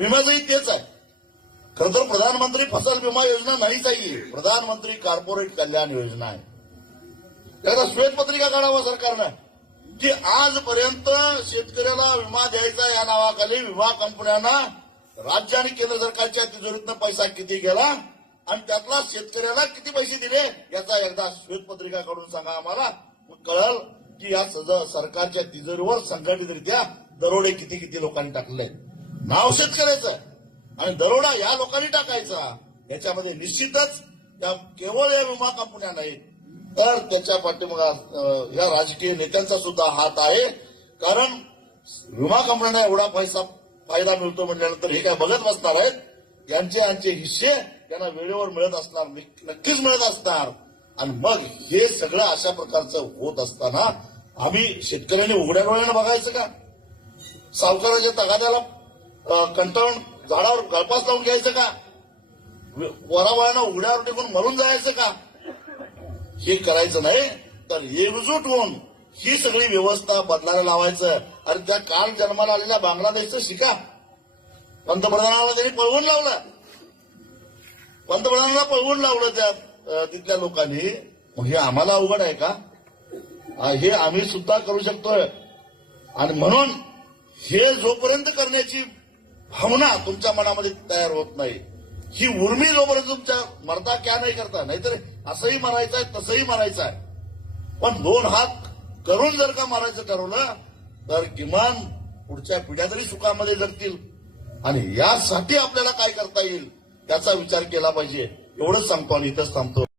विम्याचंही तेच आहे खर तर प्रधानमंत्री फसल विमा योजना नाहीच आहे प्रधानमंत्री कॉर्पोरेट कल्याण योजना आहे त्याचा श्वेतपत्रिका काढावा सरकारनं की आजपर्यंत शेतकऱ्याला विमा द्यायचा या नावाखाली विमा कंपन्यांना राज्य आणि केंद्र सरकारच्या तिजोरीतनं पैसा किती गेला आणि त्यातला शेतकऱ्याला किती पैसे दिले याचा एकदा श्वेतपत्रिका काढून सांगा आम्हाला कळल की या सरकारच्या तिजोरीवर संघटितरित्या दरोडे किती किती लोकांनी टाकले नाव शेतकऱ्याचं आणि दरोडा या लोकांनी टाकायचा याच्यामध्ये निश्चितच त्या केवळ या विमा कंपन्या नाहीत तर त्याच्या पाठीमागा या राजकीय नेत्यांचा सुद्धा हात आहे कारण विमा कंपन्यांना एवढा पैसा फायदा मिळतो म्हटल्यानंतर हे काय बघत बसणार आहेत यांचे यांचे हिस्से त्यांना वेळेवर मिळत असणार नक्कीच मिळत असणार आणि मग हे सगळं अशा प्रकारचं होत असताना आम्ही शेतकऱ्यांनी उघड्या डोळ्यानं बघायचं का सावकाराच्या तगाद्याला कंटाळून झाडावर गळपास लावून घ्यायचं का वरावळ्यानं उघड्यावर टेकून मरून जायचं का हे करायचं नाही तर एकजूट होऊन ही सगळी व्यवस्था बदलायला लावायचं अरे त्या काल जन्माला आलेल्या बांगलादेशचं शिका पंतप्रधानाला त्यांनी पळवून लावलं पंतप्रधानाला पळवून लावलं त्या तिथल्या लोकांनी हे आम्हाला अवघड आहे का हे आम्ही सुद्धा करू शकतोय आणि म्हणून हे जोपर्यंत करण्याची भावना तुमच्या मनामध्ये तयार होत नाही ही उर्मी लोबर तुमच्या मरता क्या नाही करता नाहीतर असंही मरायचं आहे तसंही मरायचं आहे पण दोन हात करून जर का मरायचं ठरवलं तर किमान पुढच्या पिढ्या तरी सुखामध्ये जगतील आणि यासाठी आपल्याला काय करता येईल त्याचा विचार केला पाहिजे एवढंच सांगतो आणि इथंच थांबतो